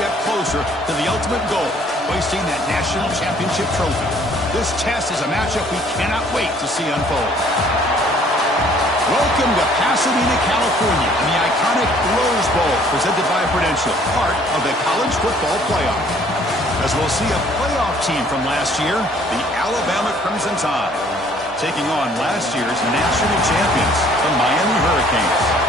step closer to the ultimate goal, hoisting that national championship trophy. This test is a matchup we cannot wait to see unfold. Welcome to Pasadena, California, and the iconic Rose Bowl, presented by Prudential, part of the college football playoff. As we'll see a playoff team from last year, the Alabama Crimson Tide, taking on last year's national champions, the Miami Hurricanes.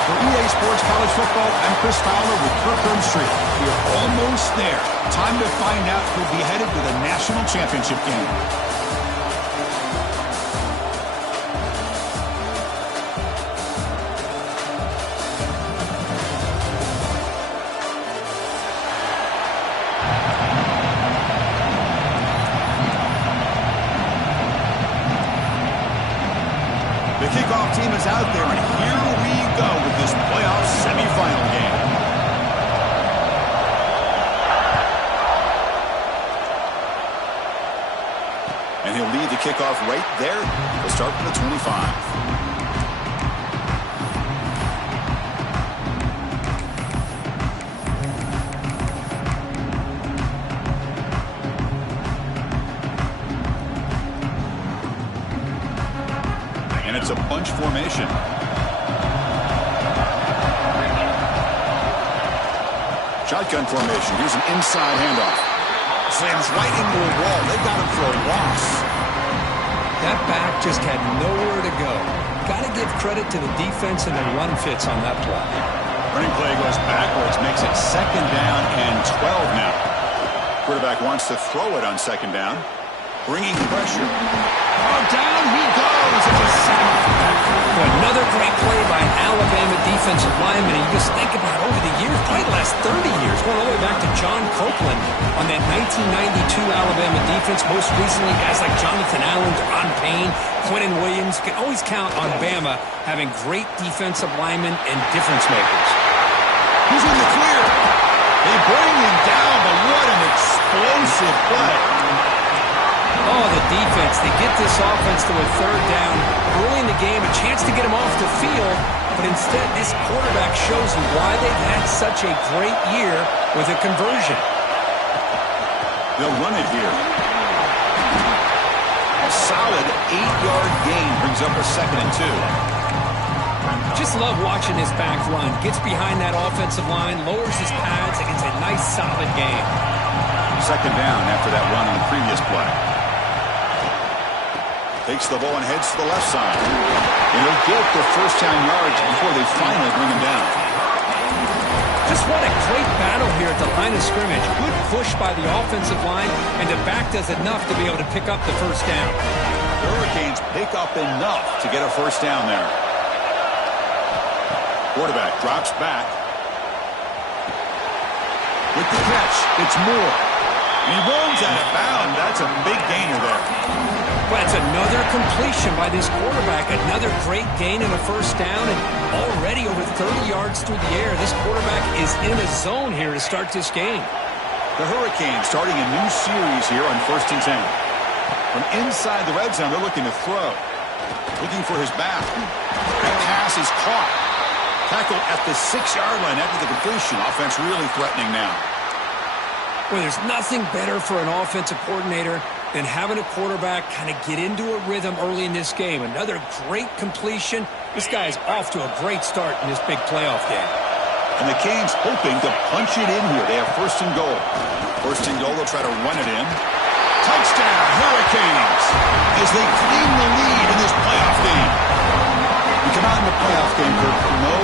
For EA Sports College Football, I'm Chris Fowler with Kirk Herbstreit. We're almost there. Time to find out who'll be headed to the national championship game. The kickoff team is out there, and here we go with this playoff semifinal game. And he'll lead the kickoff right there. He'll start from the 25. And it's a bunch formation. Shotgun formation. Here's an inside handoff. Slams right into a wall. They got him for a loss. That back just had nowhere to go. Got to give credit to the defense and the run fits on that play. Running play goes backwards. Makes it 2nd down and 12 now. Quarterback wants to throw it on 2nd down. Bringing pressure. Oh, down he goes. It's a sack. Another great play by an Alabama defensive lineman. And you just think about over the years, probably the last 30 years, going all the way back to John Copeland on that 1992 Alabama defense. Most recently, guys like Jonathan Allen, Deron Payne, Quentin Williams. You can always count on Bama having great defensive linemen and difference makers. He's in the clear. They bring him down, but what an explosive play. Oh, the defense. They get this offense to a 3rd down early in the game, a chance to get him off the field, but instead this quarterback shows you why they've had such a great year with a conversion. They'll run it here. A solid 8-yard gain brings up a 2nd and 2. Just love watching this back run. Gets behind that offensive line, lowers his pads, and gets a nice solid gain. 2nd down after that run on the previous play. Takes the ball and heads to the left side. And he'll get the 1st down yards before they finally bring him down. Just what a great battle here at the line of scrimmage. Good push by the offensive line, and the back does enough to be able to pick up the 1st down. The Hurricanes pick up enough to get a 1st down there. Quarterback drops back. With the catch, it's Moore. And he runs out of bounds. That's a big gainer there. Well, it's another completion by this quarterback. Another great gain and a 1st down, and already over 30 yards through the air. This quarterback is in a zone here to start this game. The Hurricanes starting a new series here on 1st and 10. From inside the red zone, they're looking to throw. Looking for his back. That pass is caught. Tackled at the 6-yard line after the completion. Offense really threatening now. Well, there's nothing better for an offensive coordinator than having a quarterback kind of get into a rhythm early in this game. Another great completion. This guy's off to a great start in this big playoff game. And the Canes hoping to punch it in here. They have 1st and goal. 1st and goal, they'll try to run it in. Touchdown, Hurricanes, as they claim the lead in this playoff game. You come out in the playoff game, Kirk, no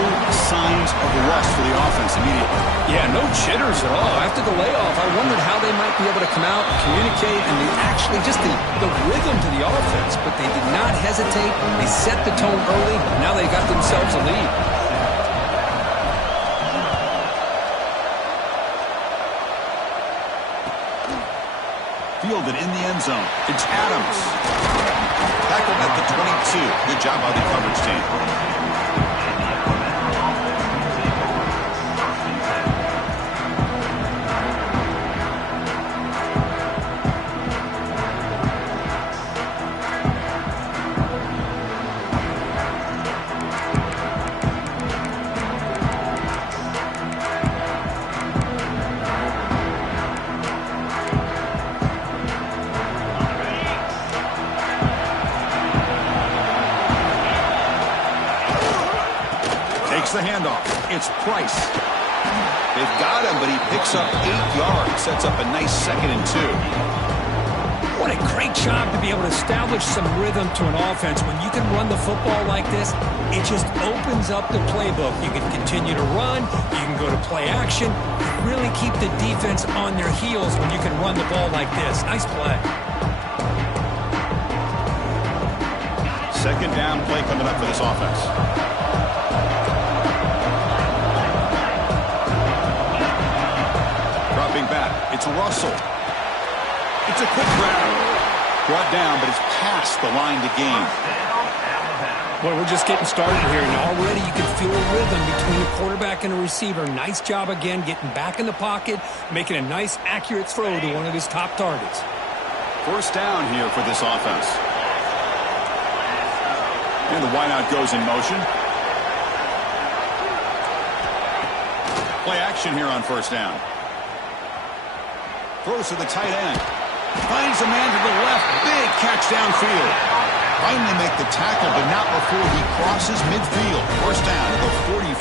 signs of rust for the offense immediately. Yeah, no jitters at all. After the layoff, I wondered how they might be able to come out and communicate and actually just the rhythm to the offense, but they did not hesitate. They set the tone early. Now they got themselves a lead. Fielded in the end zone. It's Adams. Tackled at the 22. Good job by the coverage team. Price. They've got him, but he picks up 8 yards. Sets up a nice 2nd and 2. What a great job to be able to establish some rhythm to an offense. When you can run the football like this, it just opens up the playbook. You can continue to run. You can go to play action. Really keep the defense on their heels when you can run the ball like this. Nice play. 2nd down play coming up for this offense. Dropping back. It's Russell. It's a quick grab. Brought down, but it's past the line to gain. Well, we're just getting started here, and already you can feel a rhythm between a quarterback and a receiver. Nice job again getting back in the pocket, making a nice, accurate throw to one of his top targets. 1st down here for this offense. And the wideout goes in motion. Play action here on 1st down. Throws to the tight end. Finds a man to the left. Big catch downfield. Finally make the tackle, but not before he crosses midfield. 1st down to the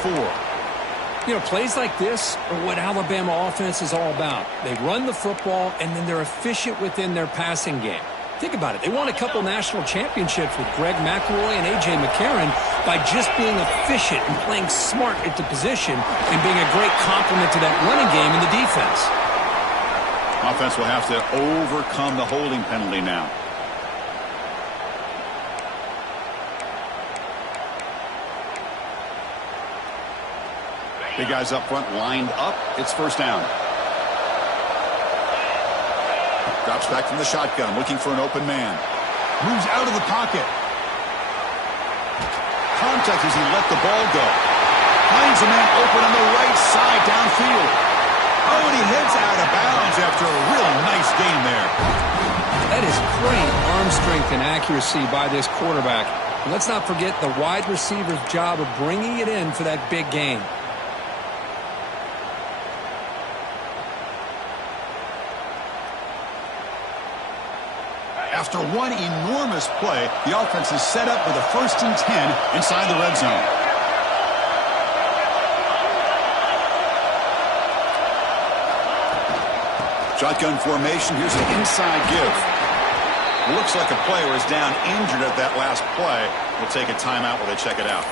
44. You know, plays like this are what Alabama offense is all about. They run the football, and then they're efficient within their passing game. Think about it. They won a couple national championships with Greg McElroy and A.J. McCarron by just being efficient and playing smart at the position and being a great complement to that running game in the defense. Offense will have to overcome the holding penalty now. Big guys up front lined up. It's 1st down. Drops back from the shotgun, looking for an open man. Moves out of the pocket. Contact as he let the ball go. Finds a man open on the right side downfield. Oh, and he heads out of bounds after a real nice gain there. That is great arm strength and accuracy by this quarterback. And let's not forget the wide receiver's job of bringing it in for that big gain. After one enormous play, the offense is set up with a 1st and 10 inside the red zone. Shotgun formation. Here's an inside give. Looks like a player is down injured at that last play. We'll take a timeout while they check it out.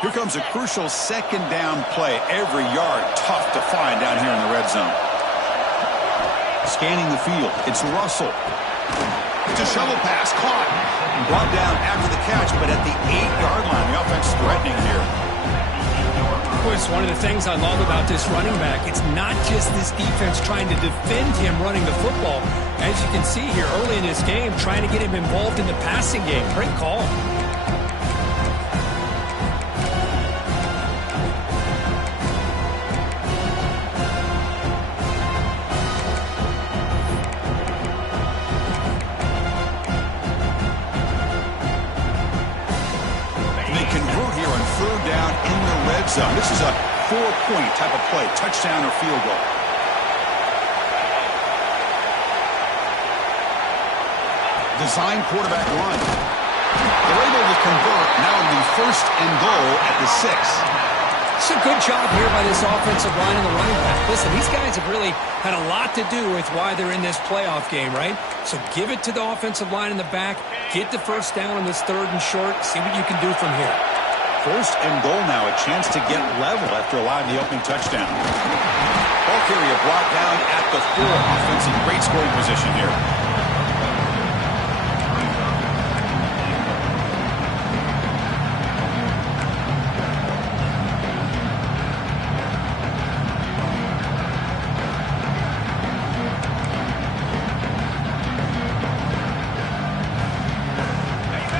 Here comes a crucial 2nd down play. Every yard tough to find down here in the red zone. Scanning the field. It's Russell. It's a shovel pass. Caught. And brought down after the catch, but at the 8-yard line. The offense threatening here. Of course, one of the things I love about this running back, it's not just this defense trying to defend him running the football. As you can see here early in this game, trying to get him involved in the passing game. Great call. Zone. This is a 4-point type of play, touchdown or field goal. Design quarterback run. They're able to convert. Now in the 1st and goal at the 6. It's a good job here by this offensive line and the running back. Listen, these guys have really had a lot to do with why they're in this playoff game, right? So give it to the offensive line in the back. Get the 1st down on this 3rd and short. See what you can do from here. 1st and goal now, a chance to get level after allowing the opening touchdown. Ball carrier brought down at the 4. Offense in great scoring position here.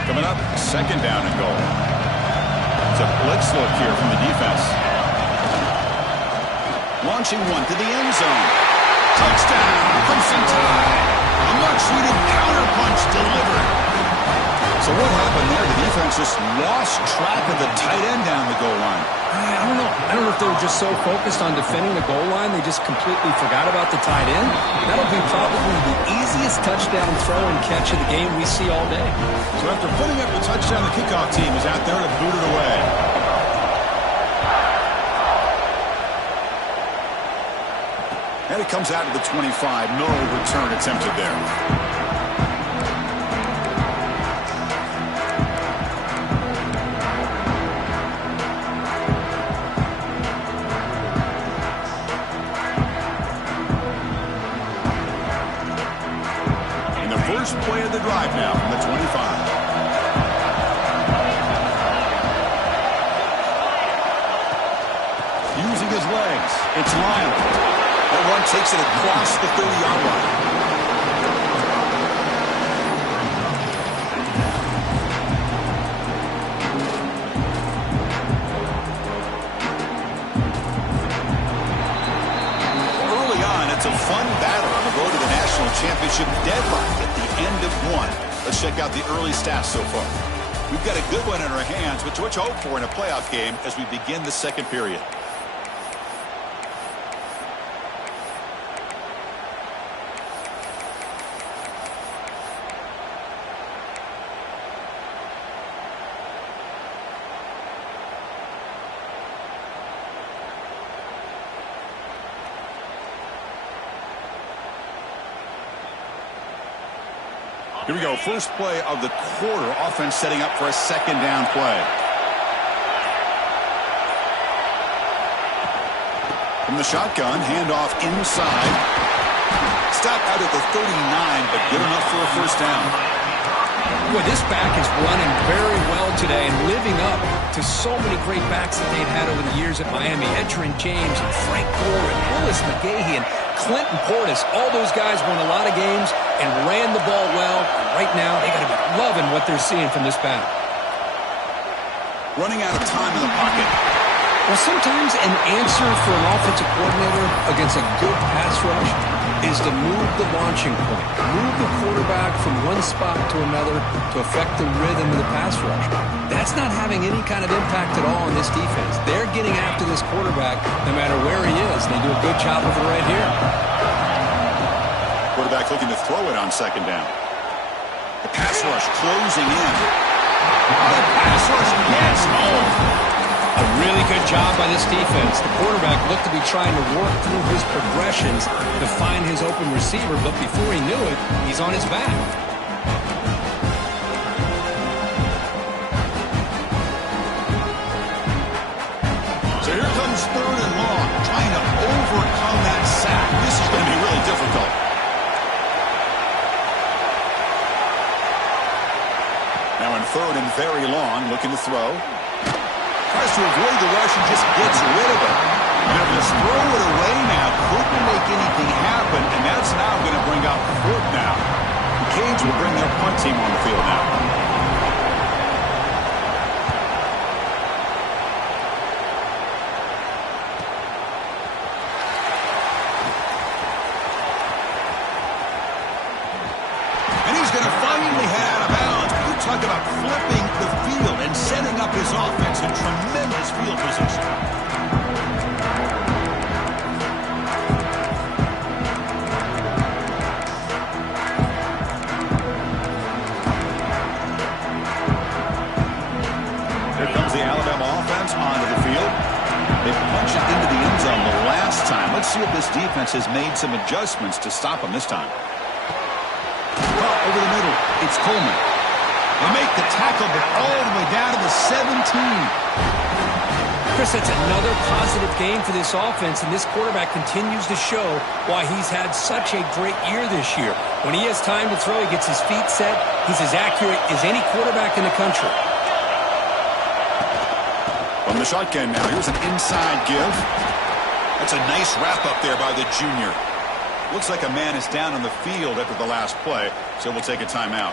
Coming up, 2nd down and goal. It's a blitz look here from the defense. Launching one to the end zone. Touchdown, Crimson Tide. A much-needed counterpunch delivered. So what happened there? The defense just lost track of the tight end down the goal line. I don't know. I don't know if they were just so focused on defending the goal line, they just completely forgot about the tight end. That'll be probably the easiest touchdown throw and catch of the game we see all day. So after putting up the touchdown, the kickoff team is out there to boot it away. And it comes out to the 25. No return attempted there. First play of the drive now from the 25. Using his legs. It's Lyle. That one takes it across the 30-yard line. Early on, it's a fun battle on the road to the national championship deadline at the end of one. Let's check out the early stats so far. We've got a good one in our hands, which we hope for in a playoff game as we begin the second period. Here we go. First play of the quarter. Offense setting up for a second down play. From the shotgun, handoff inside. Stop out at the 39, but good enough for a first down. Boy, this back is running very well today and living up to so many great backs that they've had over the years at Miami. Edgerrin James and Frank Gore and Willis McGahee and Clinton Portis. All those guys won a lot of games and ran the ball well. And right now, they got to be loving what they're seeing from this back. Running out of time in the pocket. Well, sometimes an answer for an offensive coordinator against a good pass rush is to move the launching point. Move the quarterback from one spot to another to affect the rhythm of the pass rush. That's not having any kind of impact at all on this defense. They're getting after this quarterback no matter where he is. They do a good job of it right here. Quarterback looking to throw it on second down. The pass rush closing in. The pass rush gets home. A really good job by this defense. The quarterback looked to be trying to work through his progressions to find his open receiver, but before he knew it, he's on his back. So here comes third and long, trying to overcome that sack. This is going to be really difficult. Now in third and very long, looking to throw. Tries to avoid the rush and just gets rid of it. And they'll just throw it away now. Couldn't make anything happen, and that's now going to bring up fourth down. The Canes will bring their punt team on the field now. And he's going to finally head out of bounds. You talk about flipping the field and setting up his offense in tremendous field position. Here comes the Alabama offense onto the field. They punched it into the end zone the last time. Let's see if this defense has made some adjustments to stop them this time. Caught over the middle. It's Coleman. They make the tackle, but all the way down to the 17. Chris, that's another positive game for this offense, and this quarterback continues to show why he's had such a great year this year. When he has time to throw, he gets his feet set. He's as accurate as any quarterback in the country. From the shotgun now, here's an inside give. That's a nice wrap-up there by the junior. Looks like a man is down on the field after the last play, so we'll take a timeout.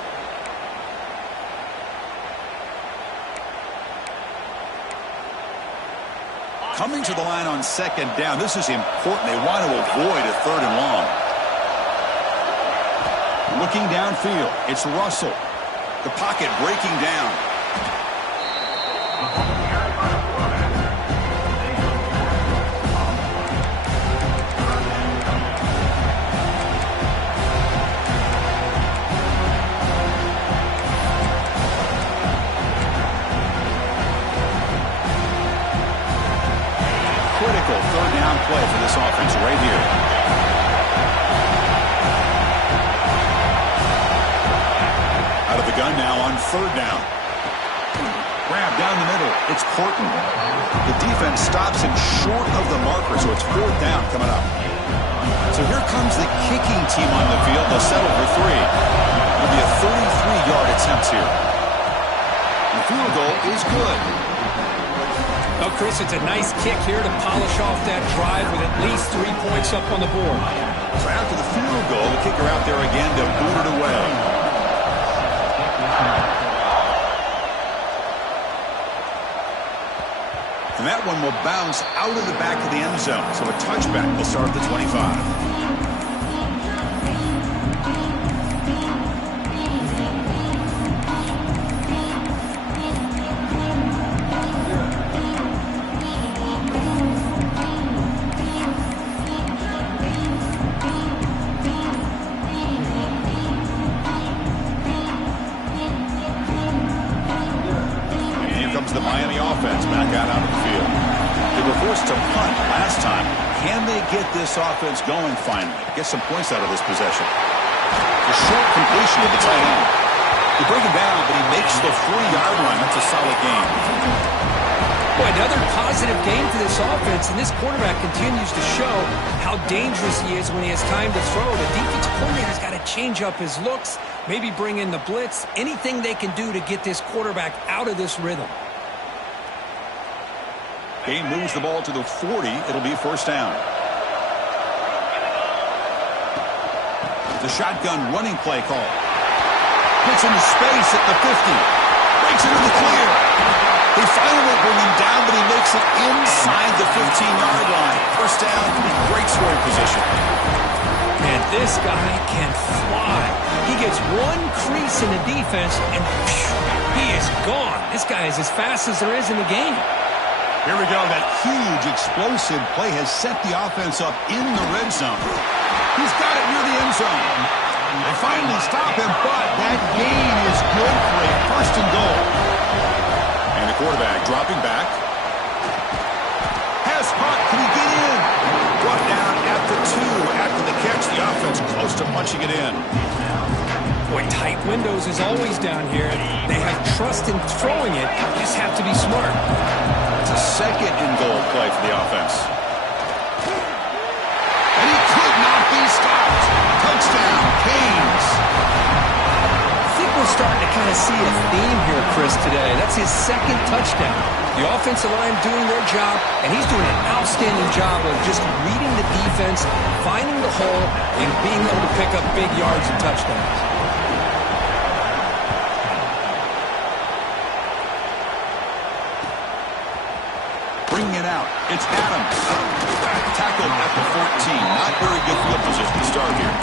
Coming to the line on second down. This is important. They want to avoid a third and long. Looking downfield. It's Russell. The pocket breaking down. Critical third down play for this offense right here. Out of the gun now on third down. Grab down the middle. It's Porton. The defense stops him short of the marker, so it's fourth down coming up. So here comes the kicking team on the field. They'll settle for three. It'll be a 33-yard attempt here. The field goal is good. Well, Chris, it's a nice kick here to polish off that drive with at least 3 points up on the board. So after the field goal, the kicker out there again to boot it away. And that one will bounce out of the back of the end zone. So a touchback will start at the 25. The Miami offense back out onto the field. They were forced to punt last time. Can they get this offense going finally? Get some points out of this possession. A short completion of the tight end. They bring him down, but he makes the 40-yard line. That's a solid game. Boy, another positive game for this offense, and this quarterback continues to show how dangerous he is when he has time to throw. The defensive coordinator's got to change up his looks, maybe bring in the blitz, anything they can do to get this quarterback out of this rhythm. Kane moves the ball to the 40. It'll be first down. The shotgun running play call. Gets into space at the 50. Breaks into the clear. They finally bring him down, but he makes it inside the 15-yard line. First down, great scoring position. And this guy can fly. He gets one crease in the defense, and he is gone. This guy is as fast as there is in the game. Here we go. That huge explosive play has set the offense up in the red zone. He's got it near the end zone. They finally stop him, but that gain is good for a first and goal. And the quarterback dropping back. Has caught. Can he get in? Brought down at the 2 after the catch. The offense close to punching it in. Boy, tight windows is always down here. They have trust in throwing it. You just have to be smart. It's a second and goal play for the offense. And he could not be stopped. Touchdown, Canes. I think we're starting to kind of see a theme here, Chris, today. That's his second touchdown. The offensive line doing their job, and he's doing an outstanding job of just reading the defense, finding the hole, and being able to pick up big yards and touchdowns. Bringing it out. It's Adams. Tackled at the 14. Not very good field position to start here.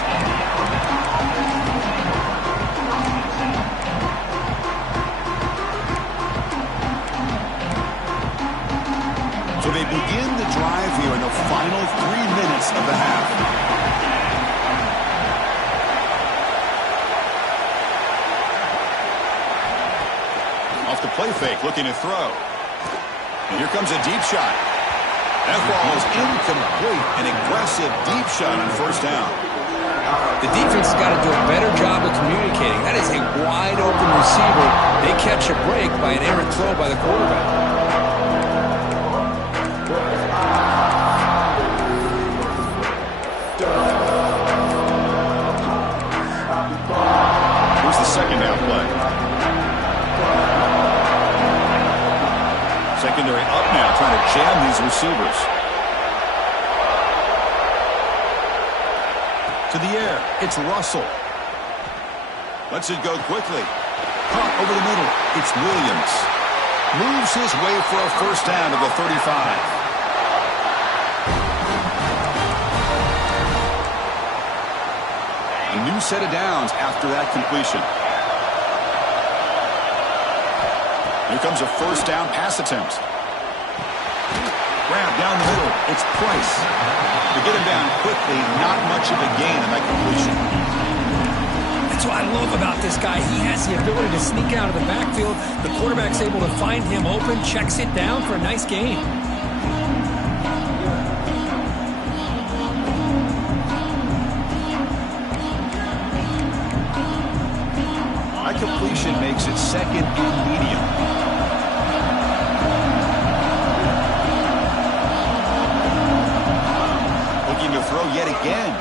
So they begin the drive here in the final 3 minutes of the half. Off the play fake, looking to throw. And here comes a deep shot. That ball is incomplete. An aggressive deep shot on first down. The defense has got to do a better job of communicating. That is a wide-open receiver. They catch a break by an errant throw by the quarterback. Here's the second down play. Secondary up now, trying to jam these receivers. To the air, it's Russell. Lets it go quickly. Caught over the middle, it's Williams. Moves his way for a first down to the 35. A new set of downs after that completion. Here comes a first down pass attempt. Grab down the middle. It's Price. To get him down quickly, not much of a gain on that completion. That's what I love about this guy. He has the ability to sneak out of the backfield. The quarterback's able to find him open, checks it down for a nice gain. That completion makes it second and medium. Looking to throw yet again.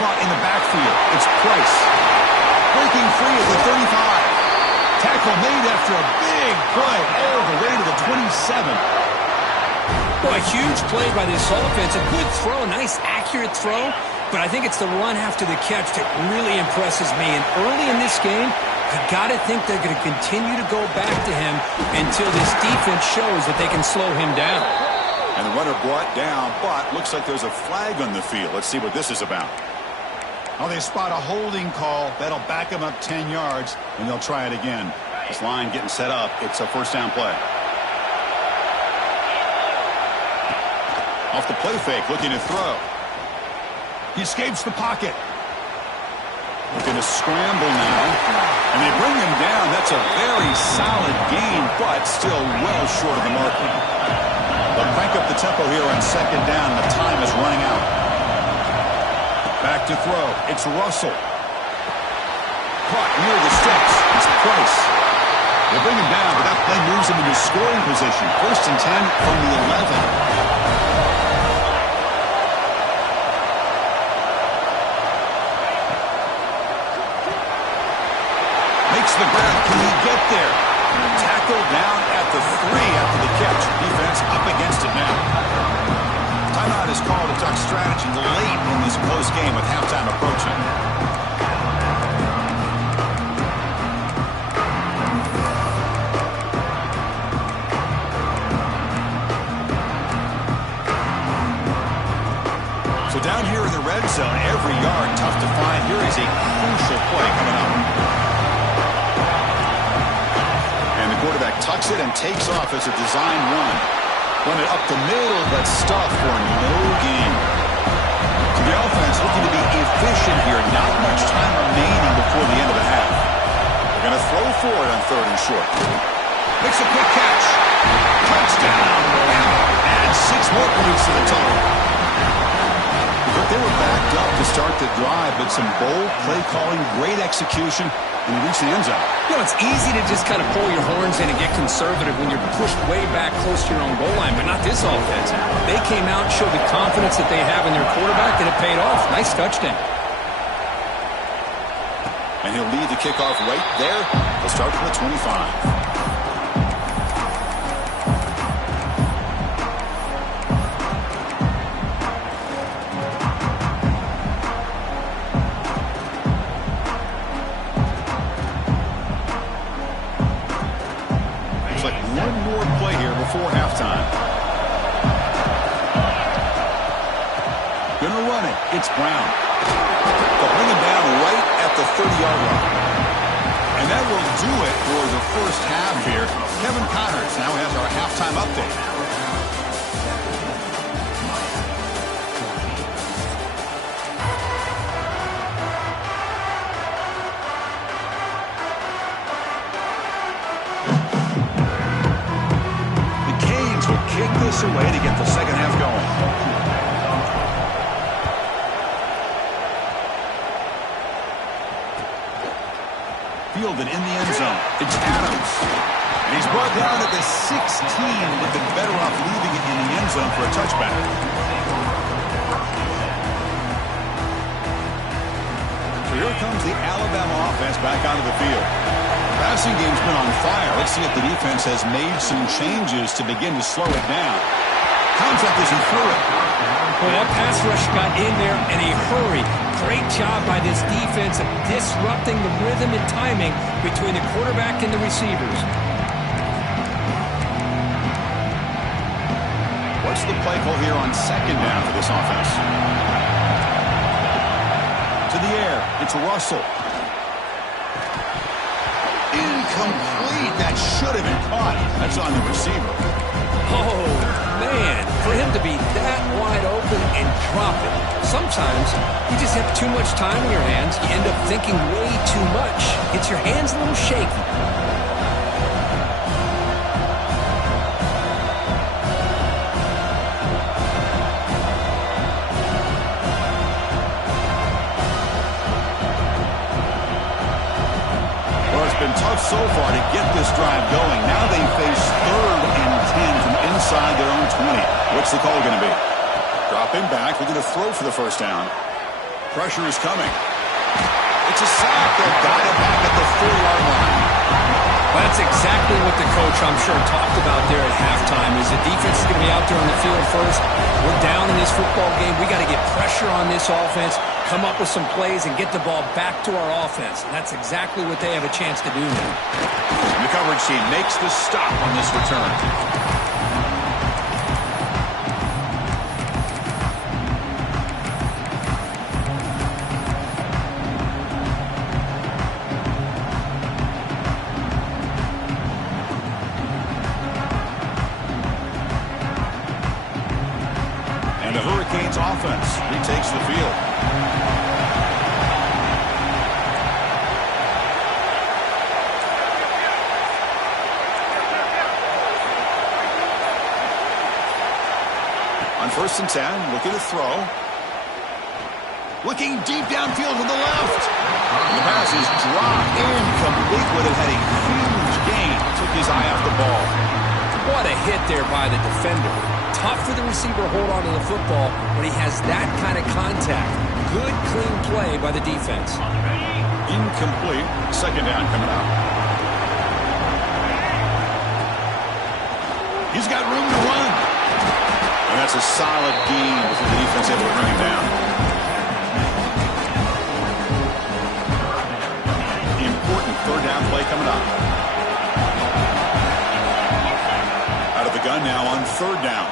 Caught in the backfield. It's Price. Breaking free at the 35. Tackle made after a big play all the way to the 27. Well, a huge play by this offense. A good throw, a nice accurate throw. But I think it's the run after the catch that really impresses me. And early in this game, I got to think they're going to continue to go back to him until this defense shows that they can slow him down. And the runner brought down, but looks like there's a flag on the field. Let's see what this is about. Oh, they spot a holding call. That'll back them up 10 yards, and they'll try it again. This line getting set up. It's a first down play. Off the play fake, looking to throw. He escapes the pocket. Looking to scramble now. And they bring him down. That's a very solid gain, but still well short of the marker. They'll crank up the tempo here on second down. The time is running out. Back to throw. It's Russell. Caught near the sticks. It's Price. They bring him down, but that play moves him into scoring position. First and 10 from the 11. Makes the grab. Can he get there? Tackle down at the 3 after the catch. Defense up against it now. Timeout is called to talk strategy late in this close game with halftime approaching. So down here in the red zone, every yard tough to find. Here is a crucial play coming up. And the quarterback tucks it and takes off as a design run. Run it up the middle, but stuffed for no gain. So the offense looking to be efficient here. Not much time remaining before the end of the half. They're going to throw for it on third and short. Makes a quick catch. Touchdown. And 6 more points to the total. But they were backed up to start the drive, but some bold play calling, great execution, and they reached the end zone. You know, it's easy to just kind of pull your horns in and get conservative when you're pushed way back close to your own goal line, but not this offense. They came out and showed the confidence that they have in their quarterback, and it paid off. Nice touchdown. And he'll lead the kickoff right there. They'll start from the 25. Before halftime. Gonna run it. It's Brown. They'll bring him down right at the 30-yard line. And that will do it for the first half here. Kevin Connors now has our halftime update. Kick this away to get the second half going. Fielded in the end zone. It's Adams. And he's brought down at the 16. Would have been better off leaving it in the end zone for a touchback. So here comes the Alabama offense back onto the field. Passing game's been on fire. Let's see if the defense has made some changes to begin to slow it down. Contact as he threw it. Well, that pass rush got in there in a hurry. Great job by this defense of disrupting the rhythm and timing between the quarterback and the receivers. What's the play call here on second down for this offense? To the air. It's Russell. Incomplete. That should have been caught. That's on the receiver. Oh, man. For him to be that wide open and drop it. Sometimes you just have too much time in your hands. You end up thinking way too much. Gets your hands a little shaky. Been tough so far to get this drive going. Now they face 3rd and 10 from inside their own 20. What's the call going to be? Dropping back. We're going to throw for the first down. Pressure is coming. It's a sack. They've got it back at the 4-yard line. Well, that's exactly what the coach, I'm sure, talked about there at halftime, is the defense is going to be out there on the field first. We're down in this football game. We got to get pressure on this offense, come up with some plays, and get the ball back to our offense. And that's exactly what they have a chance to do now. And the coverage team makes the stop on this return. Offense retakes the field. On 1st and 10, looking to throw. Looking deep downfield to the left. And the pass is dropped. Incomplete. Would have had a huge gain. Took his eye off the ball. What a hit there by the defender. Tough for the receiver to hold on to the football when he has that kind of contact. Good, clean play by the defense. Incomplete. 2nd down coming up. He's got room to run. And that's a solid gain before the defense able to bring him down. Important 3rd down play coming up. Out of the gun now on 3rd down.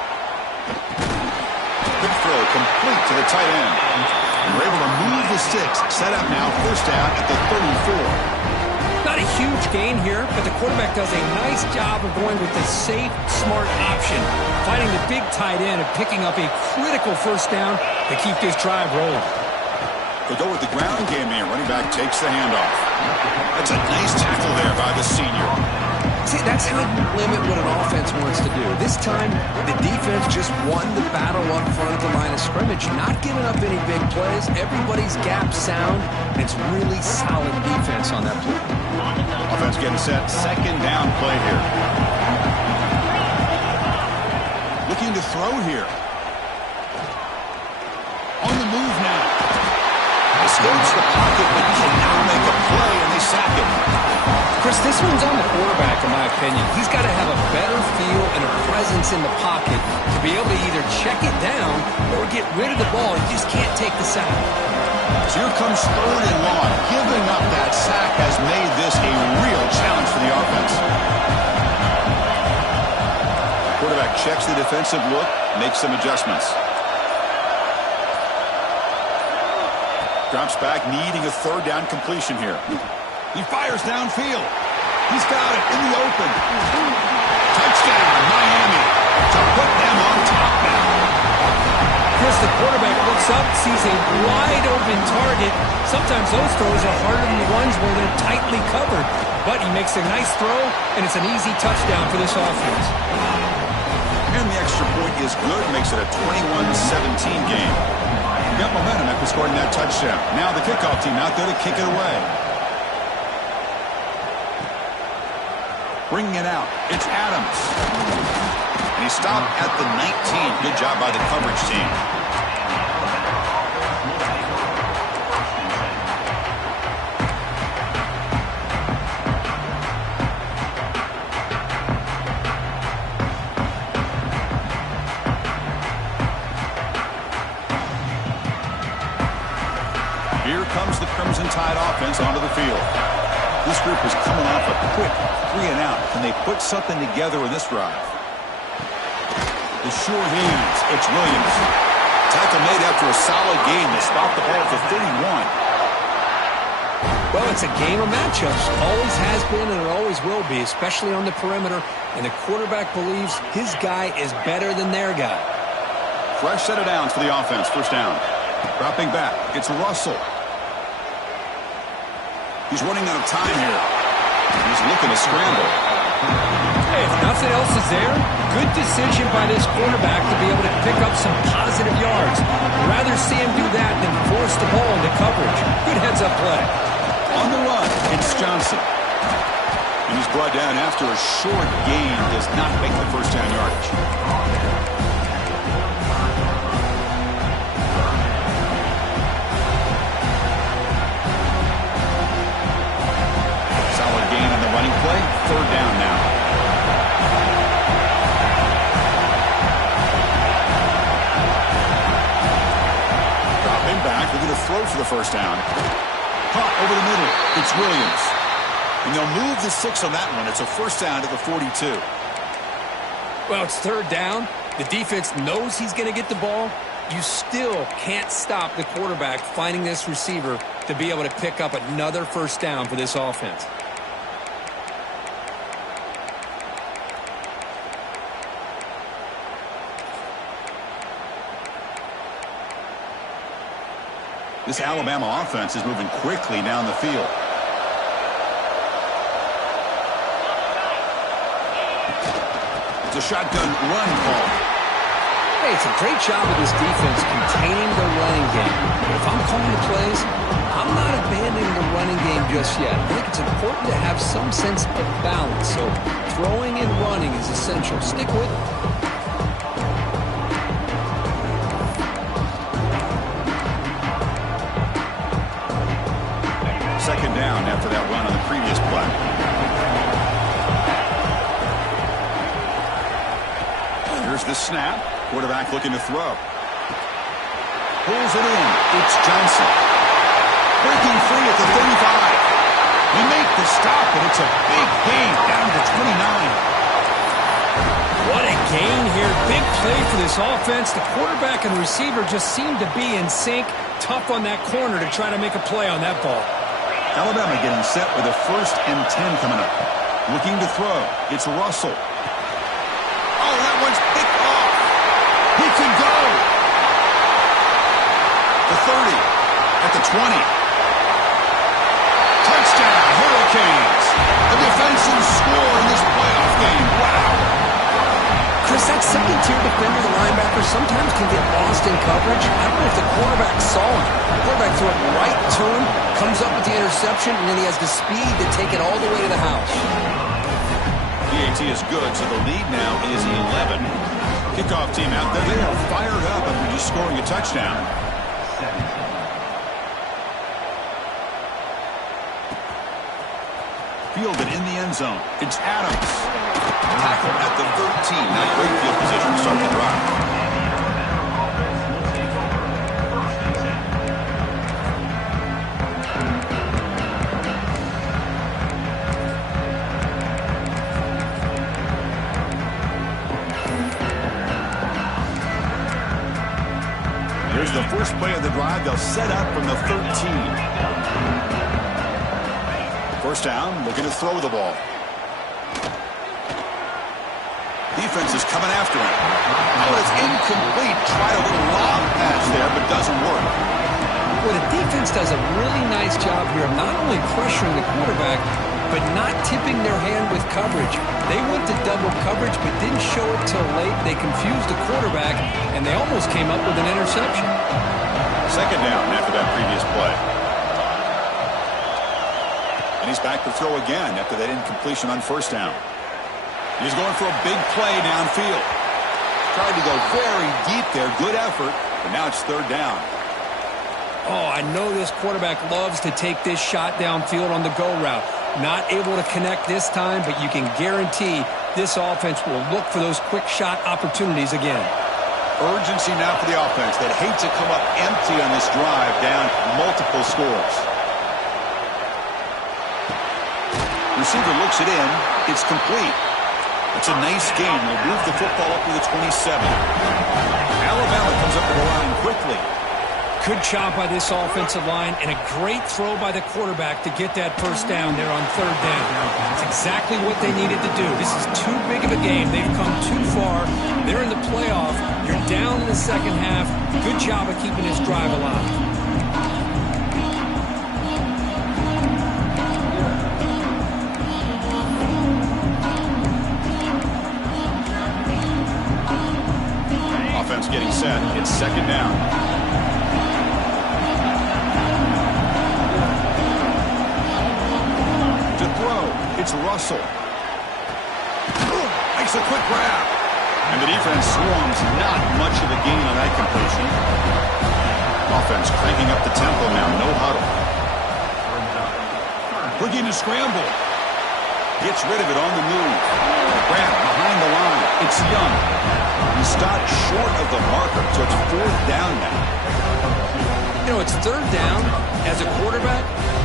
Quick throw complete to the tight end. And we're able to move the sticks. Set up now 1st down at the 34. Not a huge gain here, but the quarterback does a nice job of going with the safe, smart option, finding the big tight end and picking up a critical 1st down to keep this drive rolling. They go with the ground game here. Running back takes the handoff. That's a nice tackle there by the senior. See, that's how you limit what an offense wants to do. This time, the defense just won the battle up front of the line of scrimmage, not giving up any big plays. Everybody's gap sound. It's really solid defense on that play. Offense getting set. 2nd down play here. Looking to throw here. On the move now. Escapes the pocket, but cannot make a play, and they sack him. Chris, this one's on the quarterback, in my opinion. He's got to have a better feel and a presence in the pocket to be able to either check it down or get rid of the ball. He just can't take the sack. So here comes 3rd and long. Giving up that sack has made this a real challenge for the offense. Quarterback checks the defensive look, makes some adjustments. Drops back, needing a 3rd down completion here. He fires downfield. He's got it in the open. Touchdown, Miami, to put them on top now. Chris, the quarterback looks up, sees a wide-open target. Sometimes those throws are harder than the ones where they're tightly covered. But he makes a nice throw, and it's an easy touchdown for this offense. And the extra point is good, makes it a 21-17 game. Got momentum after scoring that touchdown. Now the kickoff team out there to kick it away. Bringing it out, it's Adams. And he stopped at the 19. Good job by the coverage team. Here comes the Crimson Tide offense onto the field. This group is coming off a quick 3-and-out. Can they put something together in this drive? The sure hands. It's Williams. Tackle made after a solid gain. They spot the ball at the 31. Well, it's a game of matchups. Always has been and it always will be, especially on the perimeter. And the quarterback believes his guy is better than their guy. Fresh set of downs for the offense. First down. Dropping back. It's Russell. He's running out of time here. He's looking to scramble. Hey, if nothing else is there, good decision by this quarterback to be able to pick up some positive yards. I'd rather see him do that than force the ball into coverage. Good heads-up play. On the run, it's Johnson. And he's brought down after a short gain. Does not make the first down yardage. Solid gain on the running play. Third down now. Dropping back. They're going to throw for the first down. Caught over the middle. It's Williams. And they'll move the 6 on that one. It's a first down at the 42. Well, it's third down. The defense knows he's going to get the ball. You still can't stop the quarterback finding this receiver to be able to pick up another first down for this offense. This Alabama offense is moving quickly down the field. It's a shotgun run call. Hey, it's a great job of this defense containing the running game. But if I'm calling the plays, I'm not abandoning the running game just yet. I think it's important to have some sense of balance. So throwing and running is essential. Stick with it. Second down after that run on the previous play. Here's the snap. Quarterback looking to throw. Pulls it in. It's Johnson. Breaking free at the 35. They make the stop, and it's a big gain down to 29. What a gain here. Big play for this offense. The quarterback and receiver just seem to be in sync. Tough on that corner to try to make a play on that ball. Alabama getting set with a 1st and 10 coming up. Looking to throw. It's Russell. Oh, that one's picked off. He can go. The 30. At the 20. Touchdown, Hurricanes. A defensive score in this playoff game. Wow. Chris, that second-tier defender, the linebacker, sometimes can get lost in coverage. I don't know if the quarterback saw him. The quarterback threw it right to him, comes up with the interception, and then he has the speed to take it all the way to the house. PAT is good, so the lead now is 11. Kickoff team out there. They are fired up after just scoring a touchdown. Fielded in the end zone. It's Adams. Tackle at the 13. Now great field position to start the drive. Here's the first play of the drive. They'll set up from the 13. First down, looking to throw the ball. Defense is coming after him. Oh, it's incomplete. Tried a little long pass there, but doesn't work. Well, the defense does a really nice job here of not only pressuring the quarterback, but not tipping their hand with coverage. They went to double coverage, but didn't show it till late. They confused the quarterback, and they almost came up with an interception. Second down after that previous play. And he's back to throw again after that incompletion on first down. He's going for a big play downfield. Tried to go very deep there. Good effort, but now it's third down. Oh, I know this quarterback loves to take this shot downfield on the go route. Not able to connect this time, but you can guarantee this offense will look for those quick shot opportunities again. Urgency now for the offense that hates to come up empty on this drive, down multiple scores. Receiver looks it in. It's complete. It's a nice game. We'll move the football up to the 27. Alabama comes up to the line quickly. Good job by this offensive line, and a great throw by the quarterback to get that first down there on third down. That's exactly what they needed to do. This is too big of a game. They've come too far. They're in the playoff. You're down in the second half. Good job of keeping this drive alive. Offense getting set. It's second down. It's Russell. Makes a quick grab. And the defense swarms. Not much of a gain on that completion. Offense cranking up the tempo now. No huddle. Looking to scramble. Gets rid of it on the move. Grab behind the line. It's Young. He stopped short of the marker, so it's fourth down now. You know, it's third down. As a quarterback,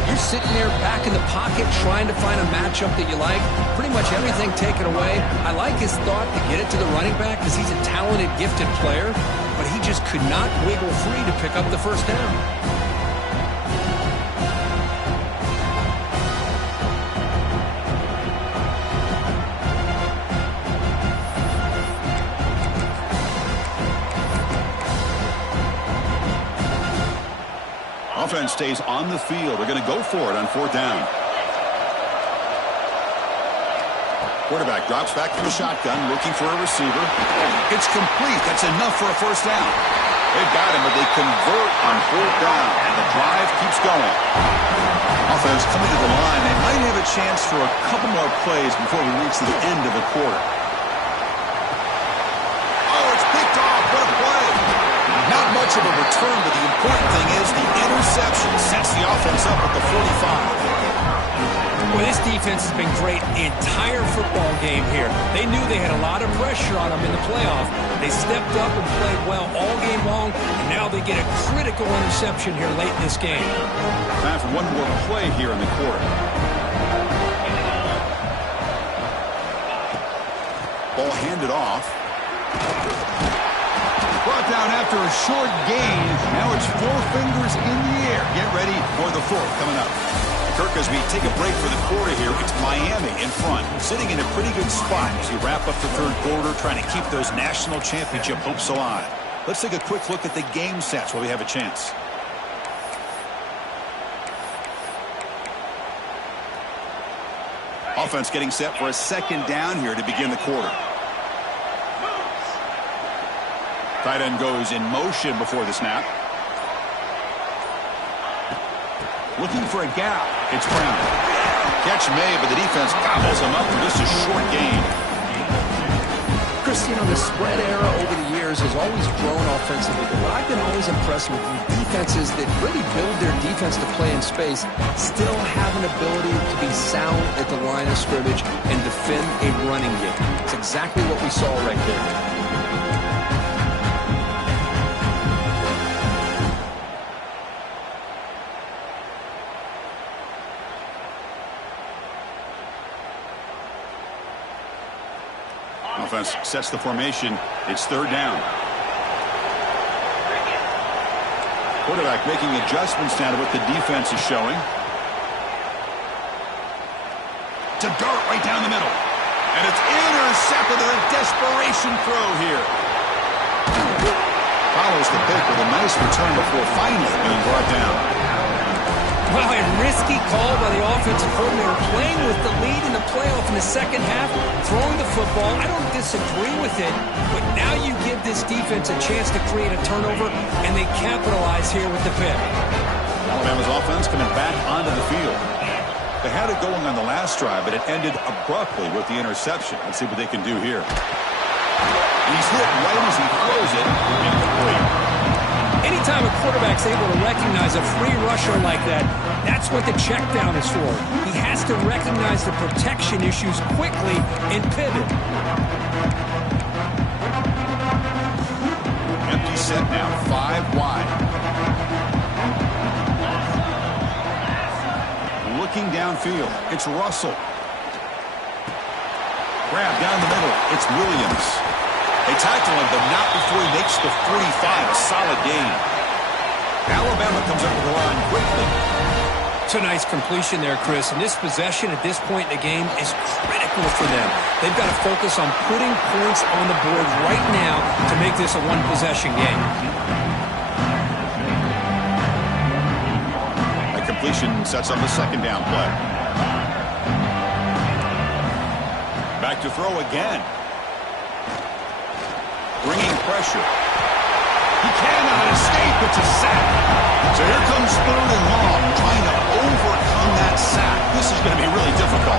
you're sitting there back in the pocket trying to find a matchup that you like. Pretty much everything taken away. I like his thought to get it to the running back because he's a talented, gifted player, but he just could not wiggle free to pick up the first down. Offense stays on the field. They're going to go for it on fourth down. Quarterback drops back from the shotgun, looking for a receiver. It's complete. That's enough for a first down. They've got him, but they convert on fourth down, and the drive keeps going. Offense coming to the line. They might have a chance for a couple more plays before we reach the end of the quarter. Oh, it's picked off. What a play. Not much of a return, but the important thing is the interception sets the offense up at the 45. Well, this defense has been great the entire football game here. They knew they had a lot of pressure on them in the playoff. They stepped up and played well all game long, and now they get a critical interception here late in this game. Time for one more play here in the quarter. Ball handed off. Brought down after a short gain. Now it's four fingers in the air. Get ready for the fourth coming up. Kirk, as we take a break for the quarter here, it's Miami in front, sitting in a pretty good spot as we wrap up the third quarter, trying to keep those national championship hopes alive. Let's take a quick look at the game sets while we have a chance. Offense getting set for a second down here to begin the quarter. Tight end goes in motion before the snap. Looking for a gap. It's Brown. Catch made, but the defense gobbles him up for just a short gain. Chris, you know, the spread era over the years has always grown offensively, but what I've been always impressed with defenses that really build their defense to play in space still have an ability to be sound at the line of scrimmage and defend a running game. It's exactly what we saw right there. Offense sets the formation. It's third down. Quarterback making adjustments now to what the defense is showing. To dart right down the middle. And it's intercepted with a desperation throw here. Follows the pick with a nice return before finally being brought down. Well, a risky call by the offensive coordinator, playing with the lead in the playoff in the second half, throwing the football. I don't disagree with it, but now you give this defense a chance to create a turnover, and they capitalize here with the pick. Alabama's offense coming back onto the field. They had it going on the last drive, but it ended abruptly with the interception. Let's see what they can do here. He's hit right as he throws it. Incomplete. Anytime a quarterback's able to recognize a free rusher like that, that's what the check down is for. He has to recognize the protection issues quickly and pivot. Empty set now, 5 wide. Looking downfield, it's Russell. Grab down the middle, it's Williams. They tackle him, but not before he makes the 45, a solid gain. Now That's a nice completion there, Chris. And this possession at this point in the game is critical for them. They've got to focus on putting points on the board right now to make this a one-possession game. That completion sets up a second down play. Back to throw again. Bringing pressure. He cannot escape. It's a sack. So here comes 3rd and long, trying to overcome that sack. This is going to be really difficult.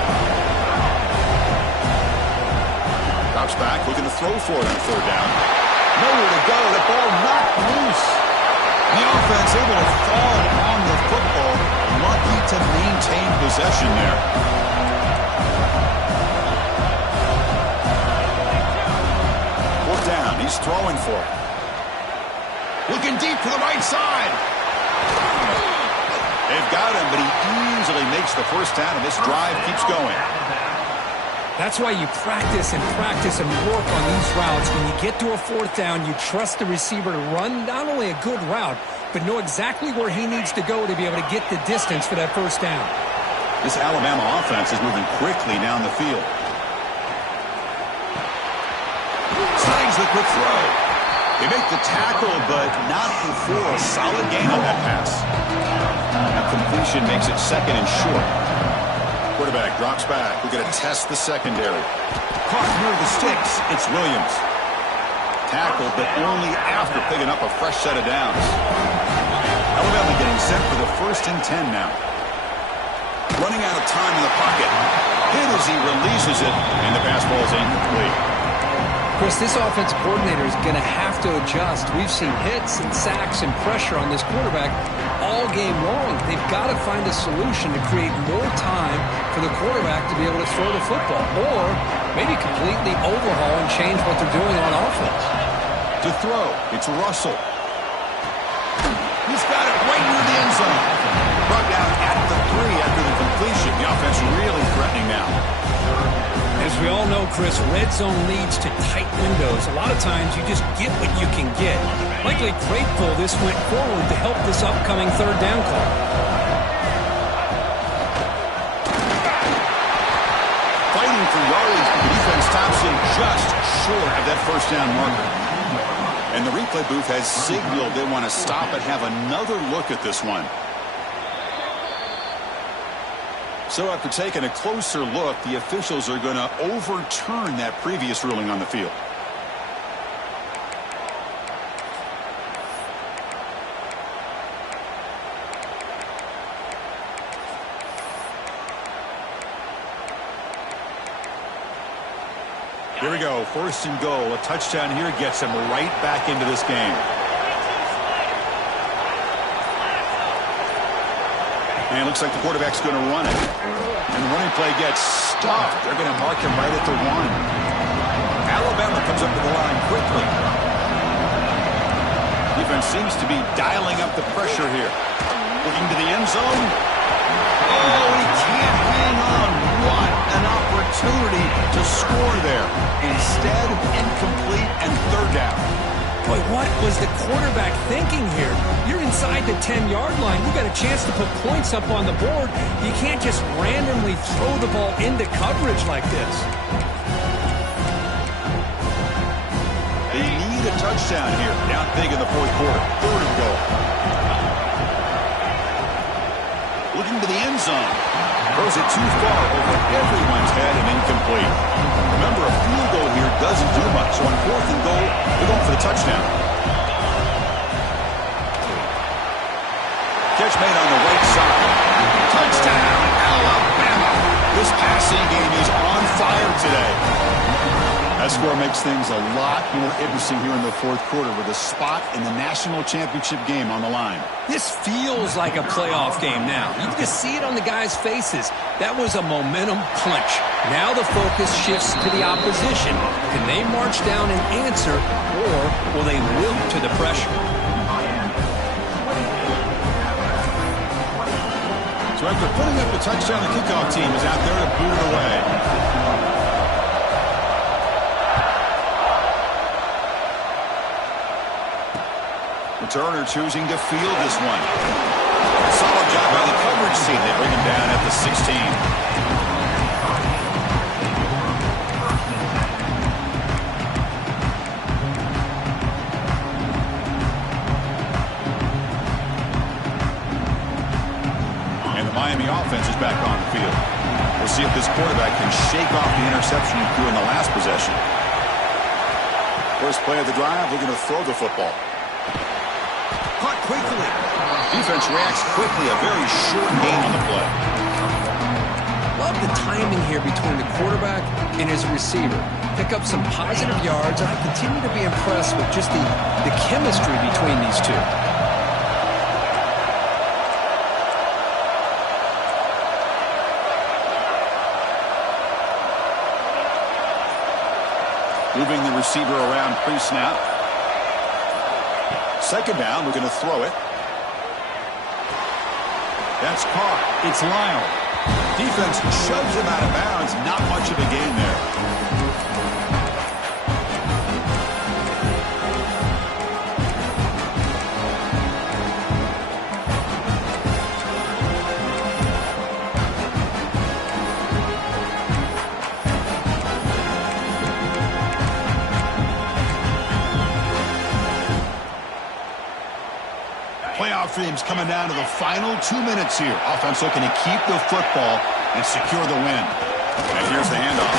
Drops back, looking to throw for it on 3rd down. Nowhere to go. The ball knocked loose. The offense able to fall on the football. Lucky to maintain possession there. Down. He's throwing for it. Looking deep to the right side. They've got him, but he easily makes the first down, and this drive keeps going. That's why you practice and work on these routes. When you get to a 4th down, you trust the receiver to run not only a good route, but know exactly where he needs to go to be able to get the distance for that 1st down. This Alabama offense is moving quickly down the field. Slides the quick throw. They make the tackle, but not before a solid gain on that pass. That completion makes it 2nd and short. Quarterback drops back. We're going to test the secondary. Caught near the sticks. It's Williams. Tackled, but only after picking up a fresh set of downs. Alabama getting set for the 1st and 10 now. Running out of time in the pocket. Hit as he releases it, and the pass ball is incomplete. Chris, this offensive coordinator is going to have to adjust. We've seen hits and sacks and pressure on this quarterback all game long. They've got to find a solution to create more time for the quarterback to be able to throw the football, or maybe completely overhaul and change what they're doing on offense. To throw, it's Russell. He's got it right near the end zone. Brought down at the 3 after the completion. The offense really threatening now. As we all know, Chris, red zone leads to tight windows. A lot of times you just get what you can get. Likely grateful this went forward to help this upcoming 3rd down call. Fighting for yardage, but the defense stops him just short of that 1st down marker. And the replay booth has signaled they want to stop and have another look at this one. So after taking a closer look, the officials are going to overturn that previous ruling on the field. Here we go, 1st and goal. A touchdown here gets them right back into this game. And it looks like the quarterback's going to run it. And the running play gets stopped. They're going to mark him right at the 1. Alabama comes up to the line quickly. Defense seems to be dialing up the pressure here. Looking to the end zone. Oh, he can't hang on. What an opportunity to score there. Instead, incomplete and 3rd down. Boy, what was the quarterback thinking here? You're inside the 10-yard line. You got a chance to put points up on the board. You can't just randomly throw the ball into coverage like this. They need a touchdown here. Down big in the 4th quarter. 3rd and goal. Looking to the end zone. Throws it too far over everyone's head and incomplete. Remember, a field goal here doesn't do much. So on 4th and goal, they're going for the touchdown. Catch made on the right side. Touchdown, Alabama. This passing game is on fire today. That score makes things a lot more interesting here in the 4th quarter with a spot in the national championship game on the line. This feels like a playoff game now. You can just see it on the guys' faces. That was a momentum punch. Now the focus shifts to the opposition. Can they march down and answer, or will they wilt to the pressure? So after putting up the touchdown, the kickoff team is out there to boot it away. Returner choosing to field this one. Solid job by the coverage team. They bring him down at the 16. Miami offense is back on the field. We'll see if this quarterback can shake off the interception he threw in the last possession. First play of the drive, we're going to throw the football. Caught quickly. Defense reacts quickly. A very short game on the play. Love the timing here between the quarterback and his receiver. Pick up some positive yards, and I continue to be impressed with just the chemistry between these two. Moving the receiver around pre-snap. Second down, we're going to throw it. That's caught. It's Lyle. Defense shoves him out of bounds. Not much of a gain there. Playoff dreams coming down to the final 2 minutes here. Offense looking to keep the football and secure the win. And here's the handoff.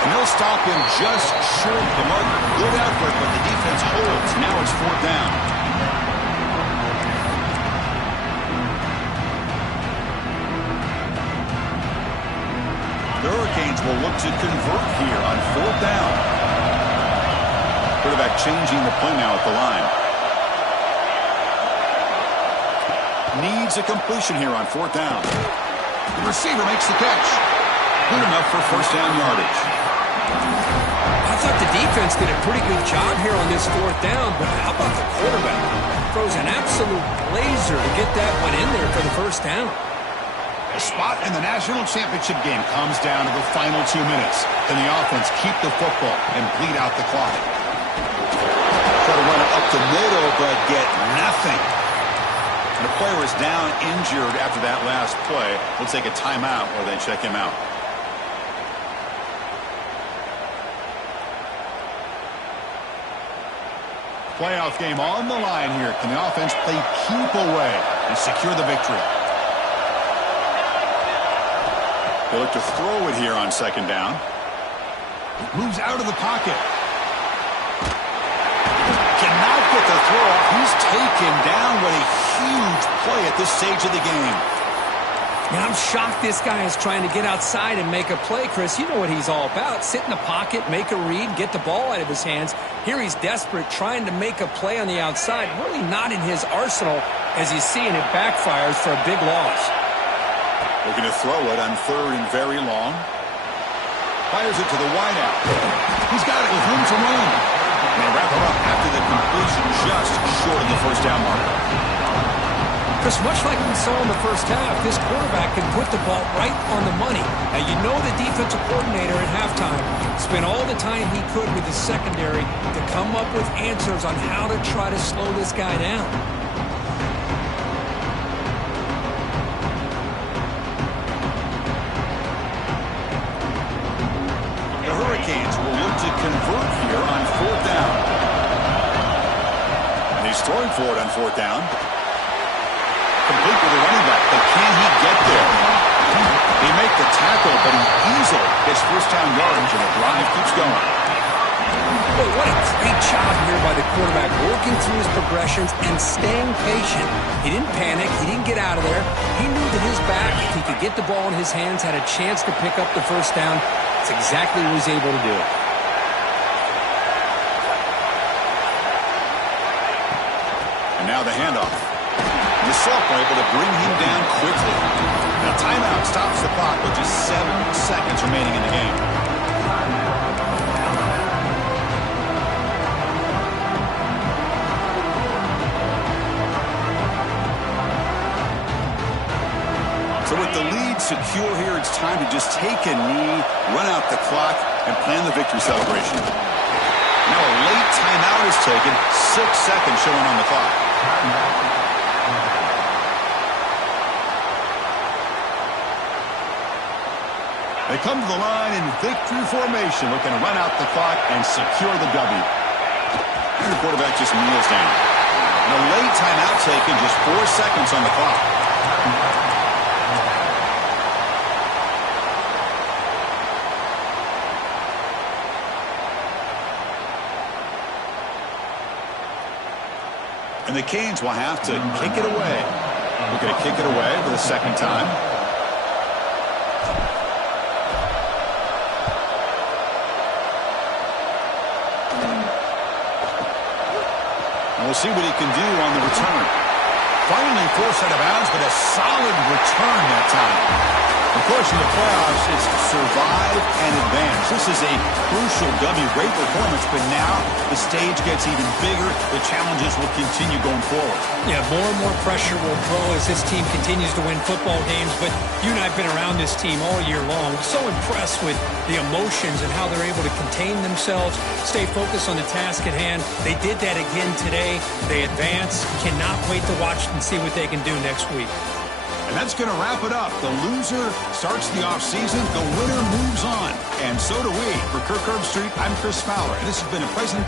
And they'll stop him just short of the mark. Good effort, but the defense holds. Now it's fourth down. The Hurricanes will look to convert here on fourth down. Quarterback changing the play now at the line. Needs a completion here on fourth down. The receiver makes the catch. Good enough for first down yardage. I thought the defense did a pretty good job here on this fourth down, but how about the quarterback? Throws an absolute laser to get that one in there for the first down. A spot in the national championship game comes down to the final 2 minutes. Can the offense keep the football and bleed out the clock? Try to run it up the middle, but get nothing. And the player is down injured after that last play. We'll take a timeout or they check him out. Playoff game on the line here. Can the offense play keep away and secure the victory? They look to throw it here on second down. Moves out of the pocket. Cannot get the throw off. He's taken down. What a huge play at this stage of the game. Man, I'm shocked this guy is trying to get outside and make a play, Chris. You know what he's all about. Sit in the pocket, make a read, get the ball out of his hands. Here he's desperate, trying to make a play on the outside. Really not in his arsenal, as you see, and it backfires for a big loss. Looking to throw it on third and very long. Fires it to the wideout. He's got it with room to run. And they wrap it up after the completion just short of the first down marker. Chris, much like we saw in the first half, this quarterback can put the ball right on the money. Now, you know the defensive coordinator at halftime spent all the time he could with the secondary to come up with answers on how to try to slow this guy down. The Hurricanes will look to convert here on fourth down. And he's throwing for it on fourth down. Complete with the running back, but can he get there? He make the tackle, but he easily gets first down yardage, and the drive keeps going. Boy, what a great job here by the quarterback, working through his progressions and staying patient. He didn't panic. He didn't get out of there. He knew that his back, if he could get the ball in his hands, had a chance to pick up the first down. It's exactly what he's able to do. And now the handoff. The Sophomore able to bring him down quickly. Now timeout stops the clock with just 7 seconds remaining in the game. So with the lead secure here, it's time to just take a knee, run out the clock, and plan the victory celebration. Now a late timeout is taken, 6 seconds showing on the clock. come to the line in victory formation, looking to run out the clock and secure the W. And the quarterback just kneels down. And a late timeout taken, just 4 seconds on the clock. And the Canes will have to kick it away. We're going to kick it away for the second time. And we'll see what he can do on the return. Finally forced out of bounds, but a solid return that time. Of course, in the playoffs, it's survive and advance. This is a crucial W. Great performance, but now the stage gets even bigger. The challenges will continue going forward. Yeah, more and more pressure will grow as this team continues to win football games. But you and I have been around this team all year long. So impressed with the emotions and how they're able to contain themselves, stay focused on the task at hand. They did that again today. They advance. Cannot wait to watch and see what they can do next week. And that's going to wrap it up. The loser starts the offseason. The winner moves on. And so do we. For Kirk Herbstreit, I'm Chris Fowler. And this has been a presentation